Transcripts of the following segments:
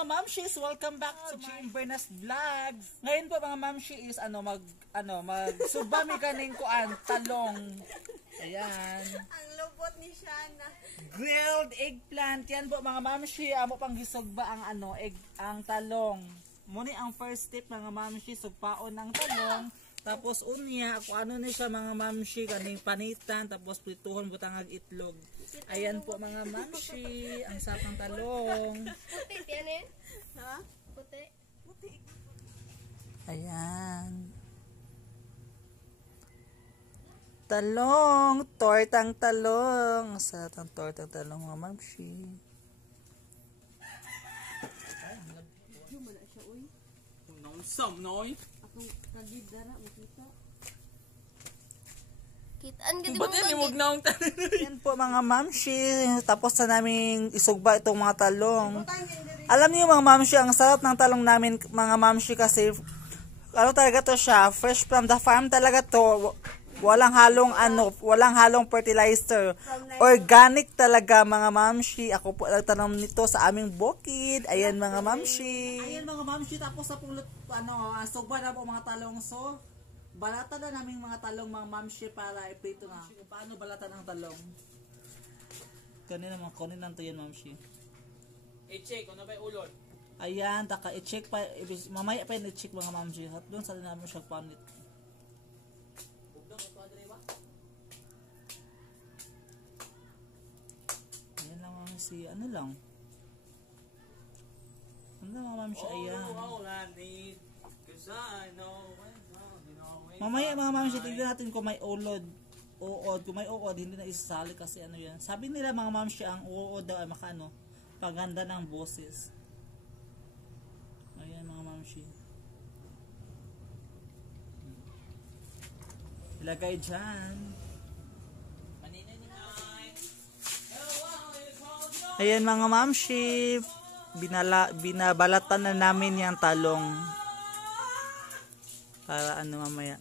mga mamshis, welcome back to Chambernas Vlog. Ngayon po mga mamshis, magsubami kaning kuan, talong. Ayan. Ang lubot ni Shana. Grilled eggplant. Yan po mga mamshi, amo pang gisugba ang ang talong. Muni ang first step mga mamshi, sugpaon ng talong. Tapos unya, kung ano ni siya mga mamshi, kaning panitan, tapos prituhon butang ag itlog. Ayan po mga mamshi, ang sapang talong. Puti, tiyanin? Ha? Puti? Puti. Ayan. Talong, tortang talong. Sarap ang tortang talong mga mamshi. Yung wala siya, uy. Nausam, noy. Akong kagid dara, makita. Kitaan ka di mo Ba't yan yung magnaong tanin? Yan po mga mamshi. Tapos na namin isugba itong mga talong. Alam niyo mga mamshi, ang sarap ng talong namin mga mamshi kasi ano talaga to siya, fresh from the farm talaga to. Walang halong fertilizer. Organic talaga mga mamshi. Ako po nagtanom nito sa aming bukid. Ayan mga mamshi. Ayan mga mamshi, tapos sa pulot sugba na po mga talong. So balatan na namin mga talong mga mamshi para iprito na. Paano balatan ang talong? Kunin lang to yan mamshi. I-check, ano ba yung ulod? Ayan, taka i-check pa. Mamaya pa yun i-check mga mamshi. At doon sa namin siya pamit. Ayan lang mamshi. Ano lang mga mamshi. Ayan. Mamaya mga mamshi, tignan natin kung may uod. Kung may uod, hindi na isasali kasi ano yan. Sabi nila mga mamshi, ang uod daw ay paganda ng boses. Ayan mga mamshi. Ilagay dyan. Ayan mga mamshi. Binabalatan na namin yung talong. Para mamaya.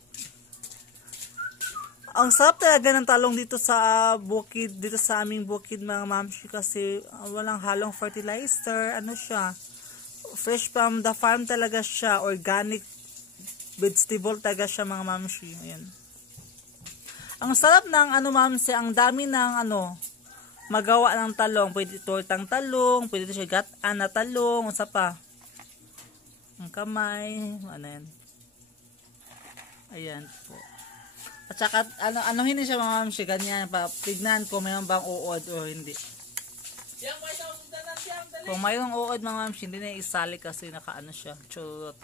Ang sarap talaga ng talong dito sa bukid, dito sa aming bukid mga mamshi kasi walang halong fertilizer. Ano siya? Fresh from the farm talaga siya. Organic vegetable talaga siya mga mamshi. Ayan. Ang sarap ng mamshi, ang dami ng magawa ng talong. Pwede tortang talong, pwede siya gataan na talong, usa pa. Ang kamay, ano yan. Ayan po. At saka, hindi siya mga mamshi, ganyan pa. Tignan kung mayroon bang uod o hindi. Kung mayroong uod mga mamshi, hindi na isali kasi nakaano siya. Churot.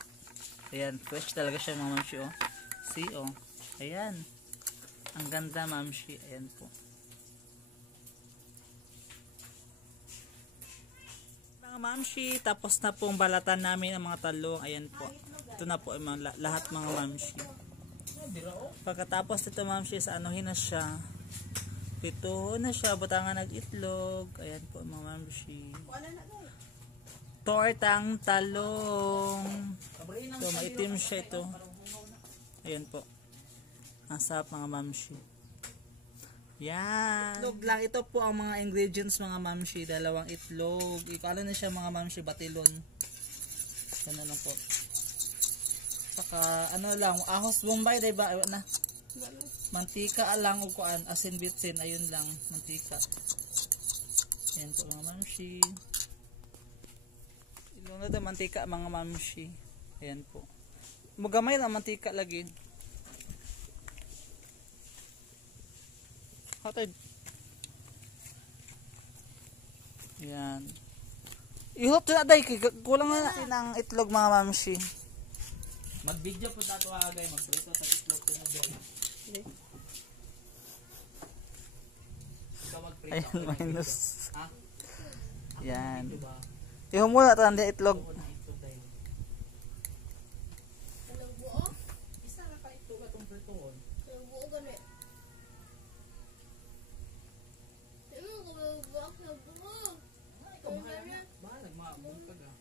Ayan, fresh talaga siya mga mamshi, oh. See, oh. Ayan. Ang ganda mamshi. Ayan po. Mga mamshi, tapos na pong balatan namin ang mga talong. Ayan po. Ito na po lahat mga mamshi. Pagkatapos ito mamshi, anuhin na siya. Pito na siya, butangan nag-itlog. Ayan po mga mamshi. Tortang talong. Ito, maitim siya ito. Ayan po. Ang sarap mga mamshi. Yan. Itlog lang. Ito po ang mga ingredients mga mamshi. 2 itlog. Ano na siya mga mamshi, batilon. Ano lang po. Saka lang, ahos bombay, diba? Na. Mantika lang o kuan, asin bitsin, ayun lang, mantika. Yan po mga mamshi. Ilunod ang mantika mga mamshi. Ayan po. Mugamay na mantika lagi. Hatid. Yan. I-hope na day, kulang na natin ang itlog mga mamshi. Mag-video po tato agay, mag-prito sa itlog ko na dyan. Ikaw mag-prito. Ayan, minus. Ha? Yan. Ihong muna tanda itlog. Anong buo? Isa na ka itlog atong pritoon. Anong buo gani? Ano ko buo sa buo? Ikaw bahalag maabong ka ga.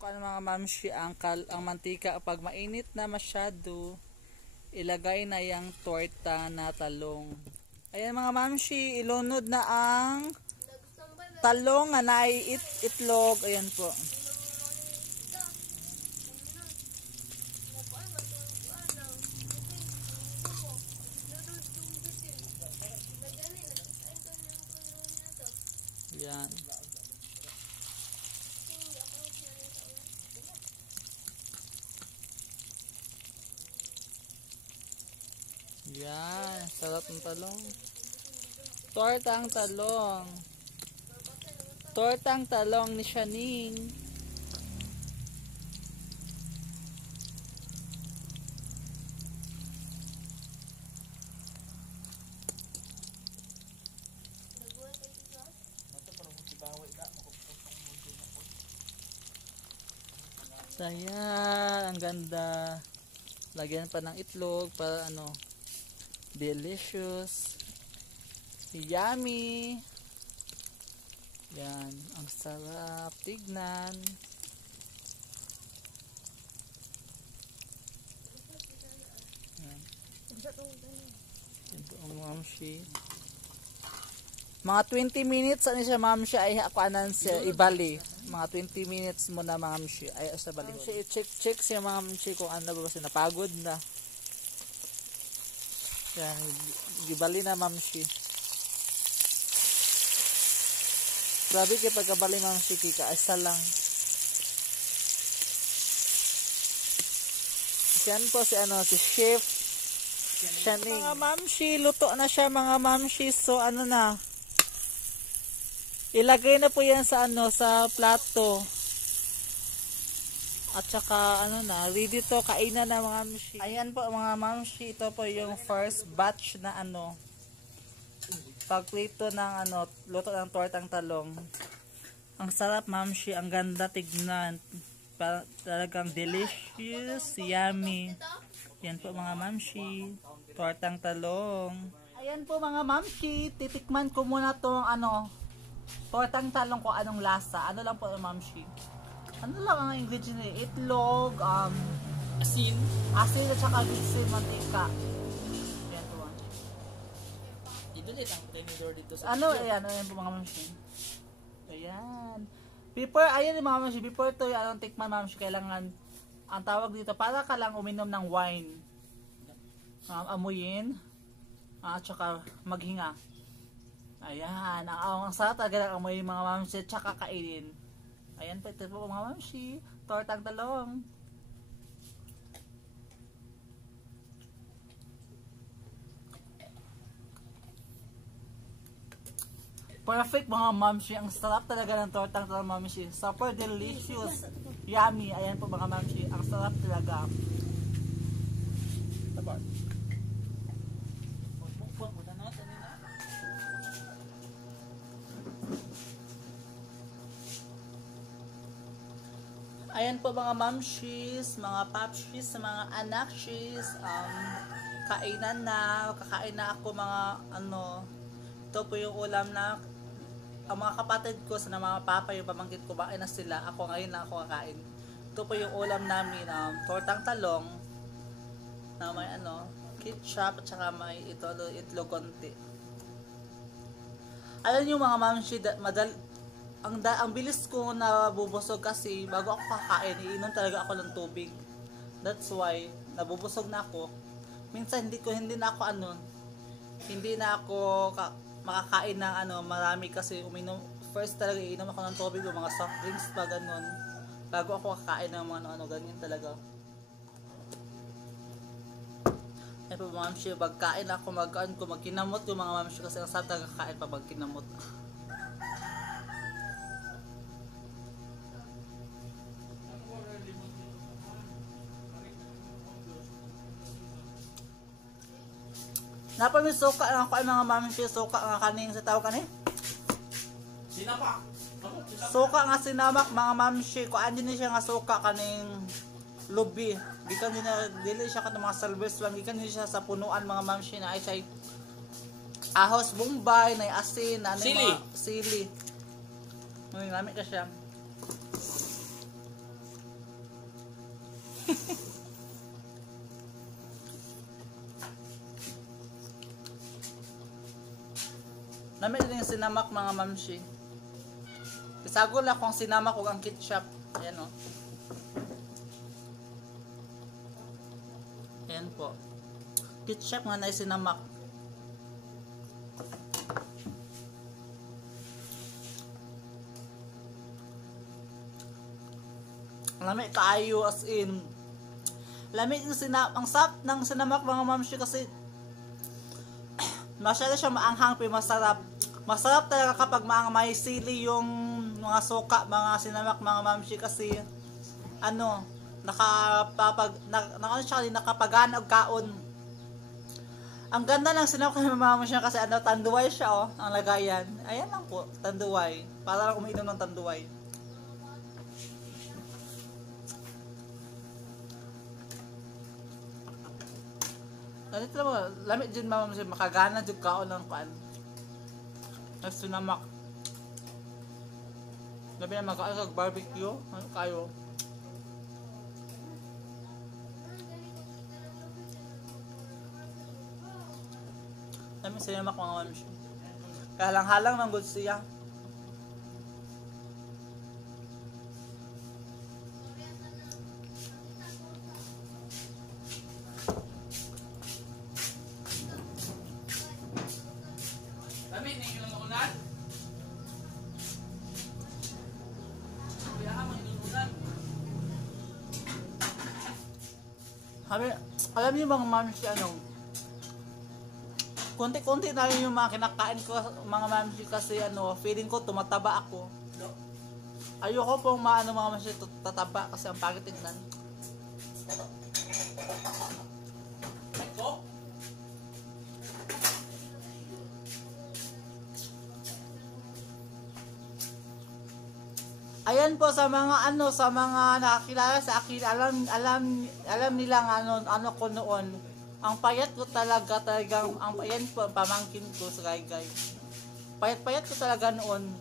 Ang mga mamshi, ang mantika pag mainit na masyado, ilagay na yung torta na talong. Ayan mga mamshi, ilunod na ang Nagstambay talong nga naay itlog. Ayan po. Yan. Yan. Sarap ng talong. Tortang talong. Tortang talong ni Shaning. Ayan, ang ganda. Lagyan pa ng itlog para ano, delicious. Yummy. Yan, ang sarap tignan. Yan. Yan po ang mamshi. Mga 20 minutes ano siya mamshi ay akuanan siya ibali. Mga 20 minutes muna mamshi ay sa bali. I-check siya mamshi kung ano ba siya napagod na. Yan, ibali na mamshi. Grabe kay pagkabali mamshi kika asa lang. Yan po si ano si chef Shaning. Mga mamshi luto na siya mga mamshi, so ano na. Ilagay na po yan sa ano sa plato. At saka ano na, ready to kainan na mga mamshi. Ayan po mga mamshi, ito po yung first batch na ano pagprito ng ano, luto ng tortang talong. Ang sarap mamshi, ang ganda tignan. Talagang delicious, yummy. Yan po mga mamshi, tortang talong. Ayan po mga mamshi, titikman ko muna tong ano, tortang talong ko anong lasa. Ano lang po mamshi? Ano lang ang ingredient niya? Itlog, Asin. asin at saka gisin, mantika. Ayan po. Idulit ang tinidor dito sa Ano, ayan po mga mamshi. Ayan. Before, ayan mga mamshi, before to yung tikman mamshi, kailangan, ang tawag dito, para ka lang uminom ng wine. Amuyin, at saka maghinga. Ayan, ang sarap talaga ng amoy mga mamshi, tsaka kainin. Ayan po, ito po mga mamshi, tortang talong. Perfect mga mamshi, ang sarap talaga ng tortang talong mamshi. Super delicious, yummy. Ayan po mga mamshi, ang sarap talaga. tabar. Ayan po mga mamshis, mga papshis, mga anakshis, kainan na, kakain na ako mga ano, ito po yung ulam na, ang mga kapatid ko sa mga papa, yung pamangkin ko, bakain na sila, ako ngayon lang ako kakain. Ito po yung ulam namin, tortang talong, na may ano, ketchup, at saka may itlog konti. Alam nyo mga mamshi, ang bilis ko nabubusog kasi bago ako kakain, iinom talaga ako ng tubig. That's why nabubusog na ako. Minsan hindi na ako makakain ng ano marami kasi uminom first talaga iinom ako ng tubig o mga soft drinks pa ganun bago ako kakain ng mga ano ganyan talaga. Ay po mga mamshi, pagkain ako magkinamot yung mga mamshi kasi ang sarap talaga kakain pa magkinamot. Napami suka ang ako ay mga mamshi, suka nga kaning sa tawag kanin. Sinapak. Suka nga sinamak mga mamshi, ko andin ni siya nga suka kaning lubi. Gikan din na dili siya kanang mga salvers lang, gikan din siya sa punuan mga mamshi na ay siya ahos bombay na asin na Sili. mga sili. May gamit ka siya. Namin din yung sinamak mga mamshi. Isagol ako ang sinama ko ang ketchup. Ayan o. Ayan po. Ketchup nga na sinamak. Lamig kaayo as in. Lamig yung ang sap ng sinamak mga mamshi kasi masyado siya maanghang pero masarap. Masarap talaga kapag may sili yung mga suka, mga sinamak mga mamshi kasi ano, nakapagana og kaon. Ang ganda ng sinamak ng mga mamshi kasi ano, tanduay siya oh, ang lagayan. Ayan lang po, tanduay. Para lang umiinom ng tanduay. Ganito lang, lamig din mama siya, makagana din kaon ng kuan. Nagsunamak. Labi na magkaon sa barbecue, ano kayo? Lamig sinamak mga mami siya. Kahalang-halang ng good siya. Lamig na yung ulan. Alam niyo mga mami si ano, konti-konti na yung mga kinakain ko mga mami kasi ano, feeling ko tumataba ako. Ayoko pong maano mga mami tataba kasi ang pangit tignan. Ayan po sa mga ano, sa mga nakakilala sa akin, alam nilang ano ko noon. Ang payat ko talagang ang ayan po pamangkin ko sa gay. Payat ko talaga noon.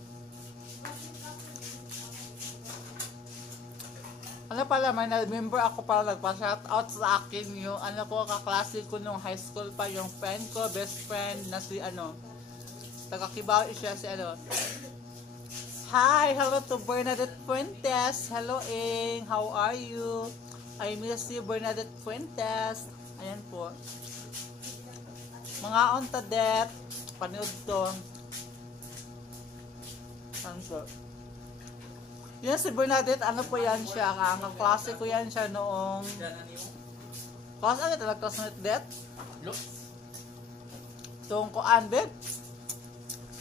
Ano pala, may na-remember ako para nagpa-shoutout sa akin yung ano ko, kaklase ko nung high school pa, yung friend ko, best friend na si ano, taga-Kibaw siya si ano. Hi! Hello to Bernadette Fuentes. Hello, Ing. How are you? I miss you, Bernadette Fuentes. Ayan po. Mga ontadet. Panood to. Ayan po. Yan si Bernadette. Ano po yan siya? Ang klase ko yan siya noong... Klase ano talaga? Classmate det? Look. Itong koan, bet.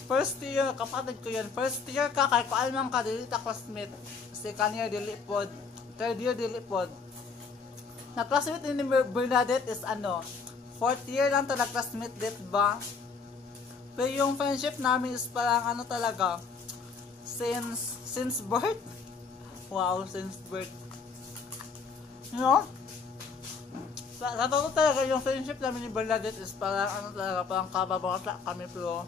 First year, kapatid ko yan. First year ka, kay koan man ka, dili ta classmate. Second year, dili pod. Third year, dili pod. Na-classmate ni Bernadette is ano, fourth year lang ta na-classmate dit ba? Pero yung friendship namin is parang ano talaga, since birth. Wow, since birth. You know? Sa totoo talaga, yung friendship namin ni Bernadette is parang ano talaga, parang kababata kami pero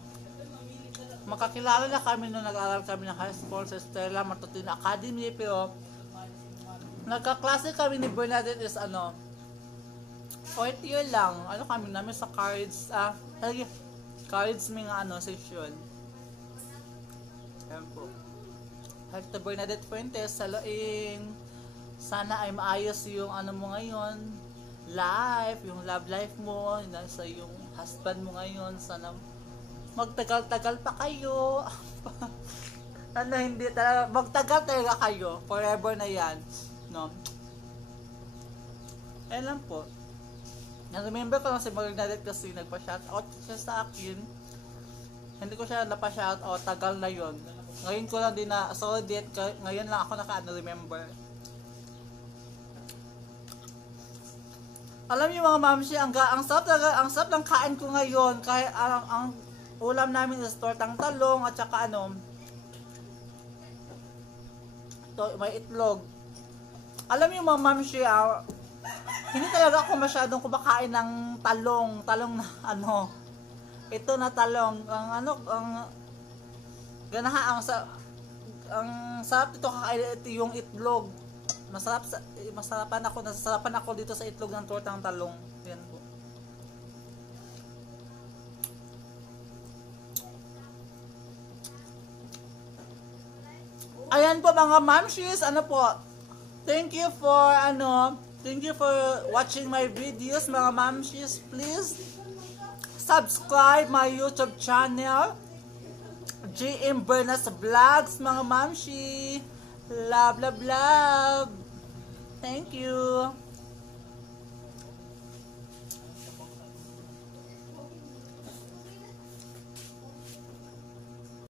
makakilala na kami nung nag-aaral kami ng high school sa Stella Matutina Academy pero nagkaklase kami ni Bernadette is ano, fourth year lang. Ano kami namin sa cards, cards may nga ano, section. Ayan po. Hi to Bernadette Fuentes, helloing. Sana ay maayos yung ano mo ngayon, life, yung love life mo, nasa yung husband mo ngayon. Sana magtagal-tagal pa kayo. Ano, hindi talaga, magtagal talaga kayo. Forever na yan. No? Ayan lang po. Na-remember ko lang si Bernadette kasi nagpa-shoutout siya sa akin. Hindi ko siya napa-shoutout. Tagal na yon. Ngayon ko lang din na, sorry date, ngayon lang ako naka-remember. Alam niyo mga mamsi, ang sarap talaga, ang sarap ng kain ko ngayon. Kahit ang ulam namin is tortang talong at saka ano, may itlog. Alam niyo mga mamsi, hindi talaga ako masyadong kumakain ng talong na ano, ito na talong, ang ano, ang ganaha, ang sarap dito kakain ito yung itlog. Nasarapan ako dito sa itlog ng tortang talong. Yan po. Ayan po mga mamshis, ano po, thank you for watching my videos mga mamshis. Please subscribe my YouTube channel, GM Bernas Vlogs mga mamshi. Love, love, love. Thank you.